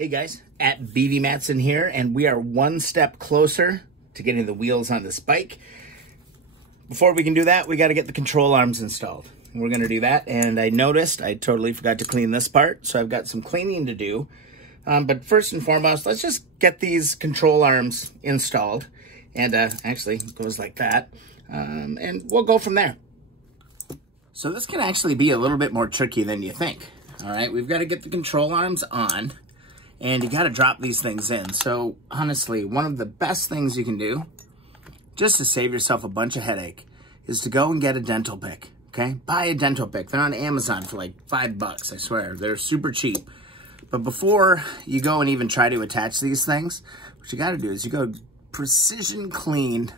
Hey guys, at BV Matson here, and we are one step closer to getting the wheels on this bike. Before we can do that, we got to get the control arms installed. And we're going to do that, and I noticed I totally forgot to clean this part, so I've got some cleaning to do. But first and foremost, let's just get these control arms installed. And actually, it goes like that. And we'll go from there. So this can actually be a little bit more tricky than you think. All right, we've got to get the control arms on. And you got to drop these things in. So honestly, one of the best things you can do, just to save yourself a bunch of headache, is to go and get a dental pick, okay? Buy a dental pick. They're on Amazon for like $5, I swear. They're super cheap. But before you go and even try to attach these things, what you got to do is you go precision clean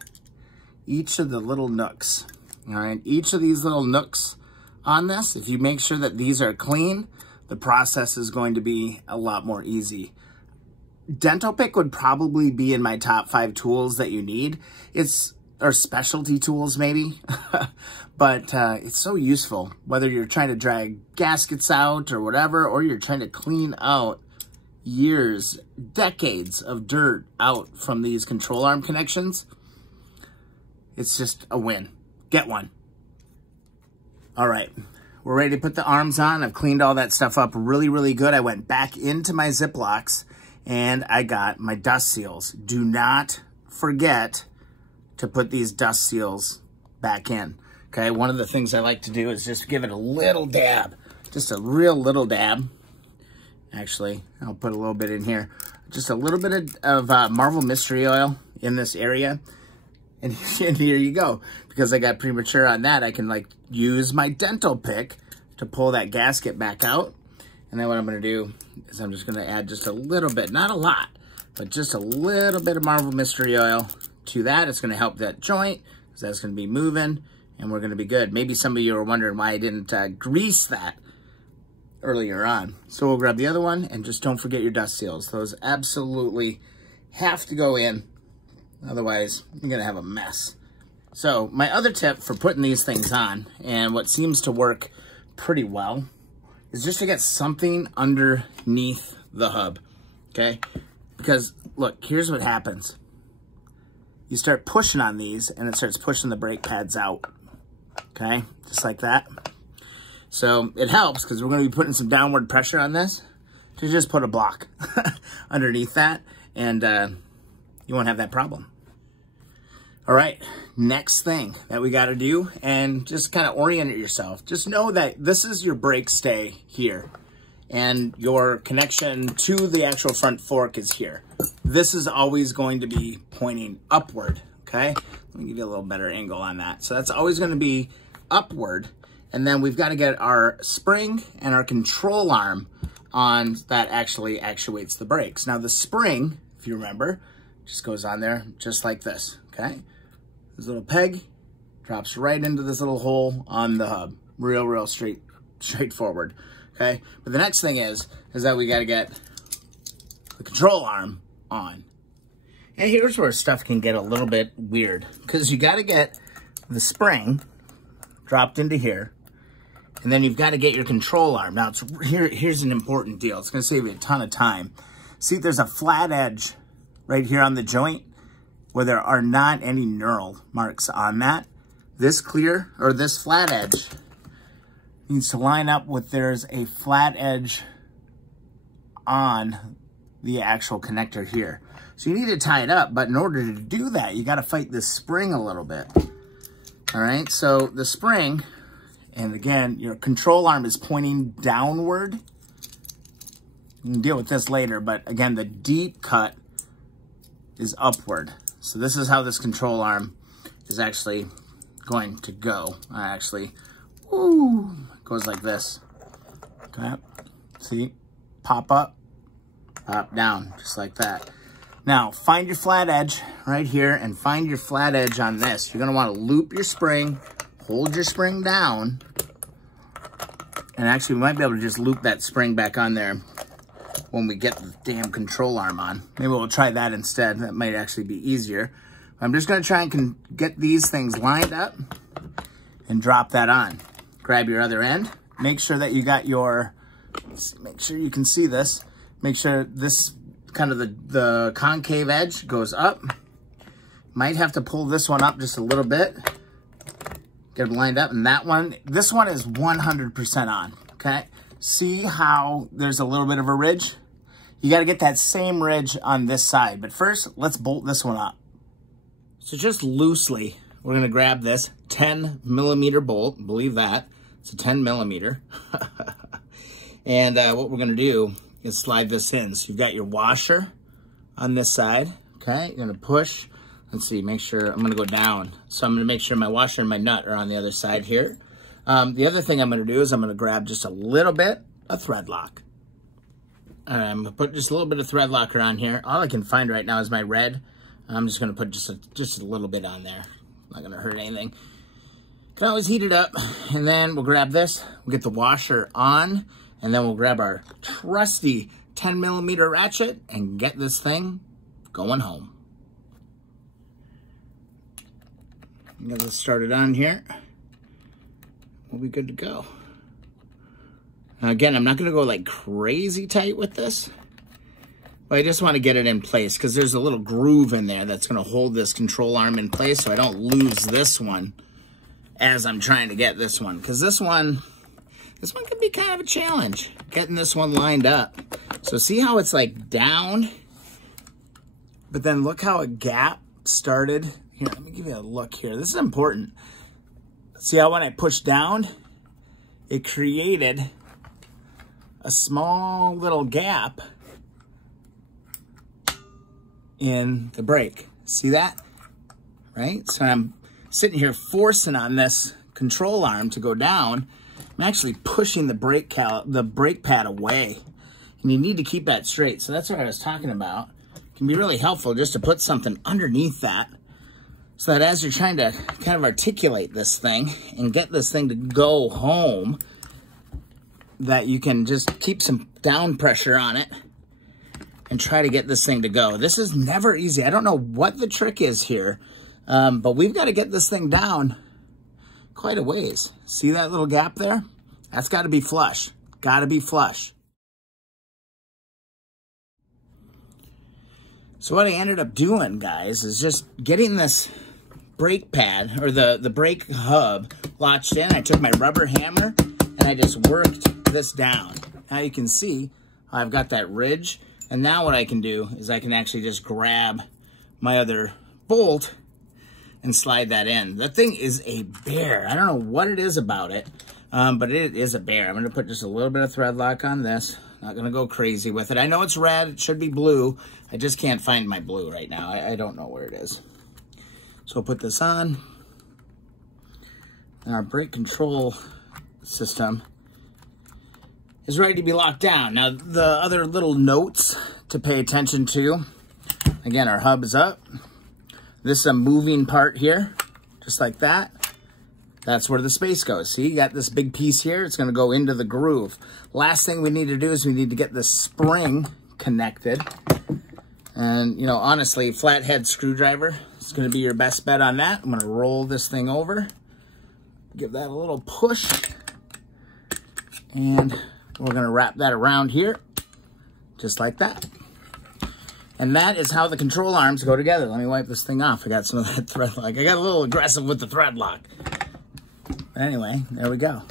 each of the little nooks, all right? Each of these little nooks on this, if you make sure that these are clean, the process is going to be a lot more easy. Dental pick would probably be in my top 5 tools that you need. Or specialty tools maybe, but it's so useful, whether you're trying to drag gaskets out or whatever, or you're trying to clean out years, decades of dirt out from these control arm connections. It's just a win. Get one. All right. We're ready to put the arms on. I've cleaned all that stuff up really, really good. I went back into my Ziplocs and I got my dust seals. Do not forget to put these dust seals back in. Okay, one of the things I like to do is just give it a little dab. Just a real little dab. Actually, I'll put a little bit in here. Just a little bit of Marvel Mystery Oil in this area. And here you go. Because I got premature on that, I can like use my dental pick to pull that gasket back out. And then what I'm going to do is I'm just going to add just a little bit, not a lot, but just a little bit of Marvel Mystery Oil to that. It's going to help that joint because that's going to be moving and we're going to be good. Maybe some of you are wondering why I didn't grease that earlier on. So we'll grab the other one and just don't forget your dust seals. Those absolutely have to go in. Otherwise, you're going to have a mess. So my other tip for putting these things on, and what seems to work pretty well, is just to get something underneath the hub, okay? Because, look, here's what happens. You start pushing on these, and it starts pushing the brake pads out, okay? Just like that. So it helps, because we're going to be putting some downward pressure on this, to just put a block underneath that, and you won't have that problem. All right, next thing that we got to do, and just kind of orient yourself. Just know that this is your brake stay here, and your connection to the actual front fork is here. This is always going to be pointing upward, okay? Let me give you a little better angle on that. So that's always going to be upward, and then we've got to get our spring and our control arm on that actually actuates the brakes. Now the spring, if you remember, just goes on there just like this, okay? This little peg drops right into this little hole on the hub. Real straightforward, okay? But the next thing is that we got to get the control arm on. And here's where stuff can get a little bit weird, because you got to get the spring dropped into here, and then you've got to get your control arm. Now, here's an important deal. It's going to save you a ton of time. See, there's a flat edge right here on the joint where there are not any knurl marks on that. This clear, or this flat edge, needs to line up with there's a flat edge on the actual connector here. So you need to tie it up, but in order to do that, you got to fight this spring a little bit. All right, so the spring, and again, your control arm is pointing downward. You can deal with this later, but again, the deep cut is upward. So this is how this control arm is actually going to go. Goes like this. Okay, see, pop up, pop down, just like that. Now, find your flat edge right here and find your flat edge on this. You're gonna wanna loop your spring, hold your spring down, and actually we might be able to just loop that spring back on there when we get the damn control arm on. Maybe we'll try that instead. That might actually be easier. I'm just going to try and get these things lined up and drop that on. Grab your other end. Make sure that you got your, make sure you can see this. Make sure this kind of the concave edge goes up. Might have to pull this one up just a little bit. Get them lined up. And that one, this one is 100% on, okay? See how there's a little bit of a ridge? You got to get that same ridge on this side. But first, let's bolt this one up. So just loosely, we're going to grab this 10 millimeter bolt. Believe that. It's a 10 millimeter. And what we're going to do is slide this in. So you've got your washer on this side. Okay, you're going to push. Let's see, make sure, I'm going to go down. So I'm going to make sure my washer and my nut are on the other side here. The other thing I'm going to do is I'm going to grab just a little bit of thread lock. I'm going to put just a little bit of thread locker on here. All I can find right now is my red. I'm just going to put just a little bit on there. Not going to hurt anything. Can always heat it up. And then we'll grab this. We'll get the washer on. And then we'll grab our trusty 10 millimeter ratchet and get this thing going home. Get this started on here. We'll be good to go. Now again, I'm not going to go like crazy tight with this, but I just want to get it in place because there's a little groove in there that's going to hold this control arm in place so I don't lose this one as I'm trying to get this one. Because this one can be kind of a challenge, getting this one lined up. So see how it's like down, but then look how a gap started. Here, let me give you a look here. This is important. See how when I pushed down, it created a small little gap in the brake. See that? Right? So I'm sitting here forcing on this control arm to go down. I'm actually pushing the brake pad away. And you need to keep that straight. So that's what I was talking about. It can be really helpful just to put something underneath that so that as you're trying to kind of articulate this thing and get this thing to go home, that you can just keep some down pressure on it and try to get this thing to go. This is never easy. I don't know what the trick is here, but we've got to get this thing down quite a ways. See that little gap there? That's got to be flush. Got to be flush. So what I ended up doing, guys, is just getting this brake pad, or the brake hub, latched in. I took my rubber hammer, and I just worked this down. Now you can see I've got that ridge, and now what I can do is I can actually just grab my other bolt and slide that in. That thing is a bear. I don't know what it is about it, but it is a bear. I'm going to put just a little bit of thread lock on this. Not going to go crazy with it. I know it's red. It should be blue. I just can't find my blue right now. I don't know where it is. So I'll put this on. And our brake control system is ready to be locked down. Now, the other little notes to pay attention to. Again, our hub is up. This is a moving part here, just like that. That's where the space goes. See, you got this big piece here. It's going to go into the groove. Last thing we need to do is we need to get this spring connected. And, you know, honestly, flathead screwdriver is going to be your best bet on that. I'm going to roll this thing over. Give that a little push. And we're going to wrap that around here, just like that. And that is how the control arms go together. Let me wipe this thing off. I got some of that thread lock. I got a little aggressive with the thread lock. But anyway, there we go.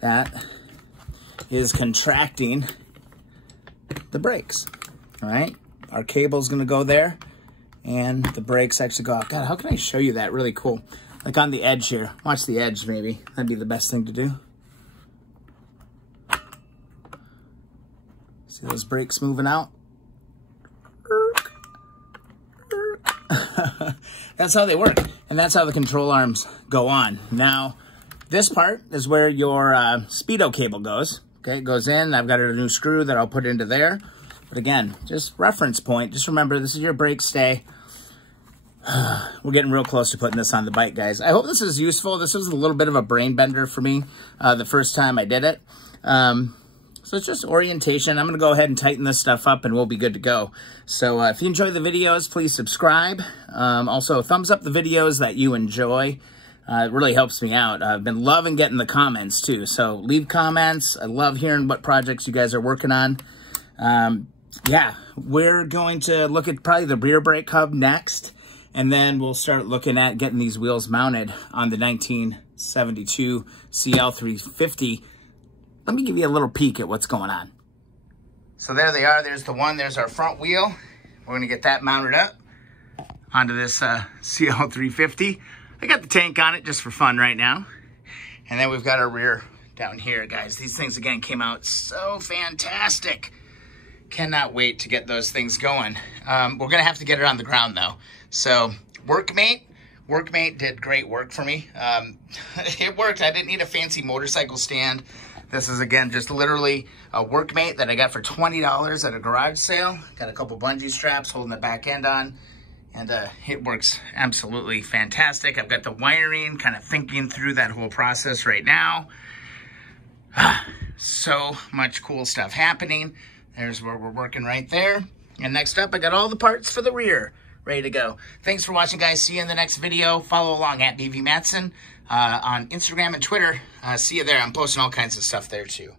That is contracting the brakes, all right? Our cable's gonna go there, and the brakes actually go out. God, how can I show you that really cool? Like on the edge here. Watch the edge, maybe. That'd be the best thing to do. See those brakes moving out? That's how they work, and that's how the control arms go on. Now, this part is where your speedo cable goes. Okay, it goes in. I've got a new screw that I'll put into there. But again, just reference point. Just remember, this is your brake stay. We're getting real close to putting this on the bike, guys. I hope this is useful. This was a little bit of a brain bender for me the first time I did it. So it's just orientation. I'm going to go ahead and tighten this stuff up and we'll be good to go. So if you enjoy the videos, please subscribe. Also, thumbs up the videos that you enjoy. It really helps me out. I've been loving getting the comments too. So leave comments. I love hearing what projects you guys are working on. Yeah, we're going to look at probably the rear brake hub next, and then we'll start looking at getting these wheels mounted on the 1972 CL350. Let me give you a little peek at what's going on. So there they are. There's the one. There's our front wheel. We're going to get that mounted up onto this CL350. I got the tank on it just for fun right now. And then we've got our rear down here, guys. These things, again, came out so fantastic. Cannot wait to get those things going. We're going to have to get it on the ground, though. So Workmate did great work for me. It worked. I didn't need a fancy motorcycle stand. This is, again, just literally a Workmate that I got for $20 at a garage sale. Got a couple bungee straps holding the back end on. And it works absolutely fantastic. I've got the wiring, kind of thinking through that whole process right now. So much cool stuff happening. There's where we're working right there. And next up, I got all the parts for the rear ready to go. Thanks for watching, guys. See you in the next video. Follow along at BV Mattson on Instagram and Twitter. See you there. I'm posting all kinds of stuff there, too.